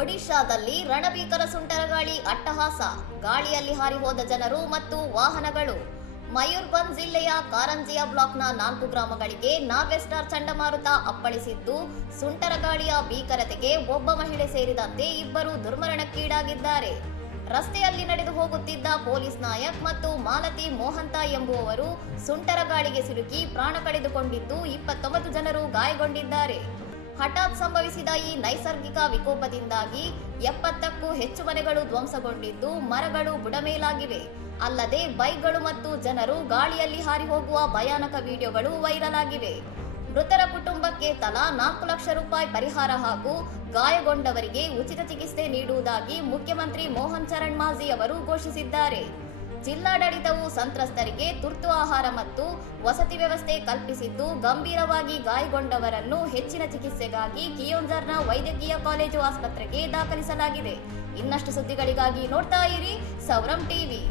ಒಡಿಶಾದಲ್ಲಿ ರಣಭೀಕರ ಸುಂಟರಗಾಳಿ ಅಟ್ಟಹಾಸ, ಗಾಳಿಯಲ್ಲಿ ಹಾರಿ ಹೋದ ಜನರು ಮತ್ತು ವಾಹನಗಳು. ಮಯೂರ್ಭಂಜ್ ಜಿಲ್ಲೆಯ ಕಾರಂಜಿಯ ಬ್ಲಾಕ್ನ 4 ಗ್ರಾಮಗಳಿಗೆ ನಾರ್ವೆಸ್ಟರ್ ಚಂಡಮಾರುತ ಅಪ್ಪಳಿಸಿದ್ದು, ಸುಂಟರಗಾಳಿಯ ಭೀಕರತೆಗೆ ಒಬ್ಬ ಮಹಿಳೆ ಸೇರಿದಂತೆ 2 ದುರ್ಮರಣಕ್ಕೀಡಾಗಿದ್ದಾರೆ. ರಸ್ತೆಯಲ್ಲಿ ನಡೆದು ಹೋಗುತ್ತಿದ್ದ ಪೊಲೀಸ್ ನಾಯಕ್ ಮತ್ತು ಮಾಲತಿ ಮೋಹಂತ ಎಂಬುವವರು ಸುಂಟರಗಾಳಿಗೆ ಸಿಲುಕಿ ಪ್ರಾಣ ಕಳೆದುಕೊಂಡಿದ್ದು, 29 ಜನರು ಗಾಯಗೊಂಡಿದ್ದಾರೆ. ಹಠಾತ್ ಸಂಭವಿಸಿದ ಈ ನೈಸರ್ಗಿಕ ವಿಕೋಪದಿಂದಾಗಿ 70ಕ್ಕೂ ಹೆಚ್ಚು ಮನೆಗಳು ಧ್ವಂಸಗೊಂಡಿದ್ದು, ಮರಗಳು ಬುಡಮೇಲಾಗಿವೆ. ಅಲ್ಲದೆ ಬೈಕ್ಗಳು ಮತ್ತು ಜನರು ಗಾಳಿಯಲ್ಲಿ ಹಾರಿ ಹೋಗುವ ಭಯಾನಕ ವಿಡಿಯೋಗಳು ವೈರಲ್ ಆಗಿವೆ. ಮೃತರ ಕುಟುಂಬಕ್ಕೆ ತಲಾ 4 ಲಕ್ಷ ರೂಪಾಯಿ ಪರಿಹಾರ ಹಾಗೂ ಗಾಯಗೊಂಡವರಿಗೆ ಉಚಿತ ಚಿಕಿತ್ಸೆ ನೀಡುವುದಾಗಿ ಮುಖ್ಯಮಂತ್ರಿ ಮೋಹನ್ ಚರಣ್ ಮಾಝಿ ಅವರು ಘೋಷಿಸಿದ್ದಾರೆ. ಜಿಲ್ಲಾಡಳಿತವು ಸಂತ್ರಸ್ತರಿಗೆ ತುರ್ತು ಆಹಾರ ಮತ್ತು ವಸತಿ ವ್ಯವಸ್ಥೆ ಕಲ್ಪಿಸಿದ್ದು, ಗಂಭೀರವಾಗಿ ಗಾಯಗೊಂಡವರನ್ನು ಹೆಚ್ಚಿನ ಚಿಕಿತ್ಸೆಗಾಗಿ ಕಿಯೋಂಜರ್ನ ವೈದ್ಯಕೀಯ ಕಾಲೇಜು ಆಸ್ಪತ್ರೆಗೆ ದಾಖಲಿಸಲಾಗಿದೆ. ಇನ್ನಷ್ಟು ಸುದ್ದಿಗಳಿಗಾಗಿ ನೋಡ್ತಾ ಇರಿ ಸೌರಂ ಟಿವಿ.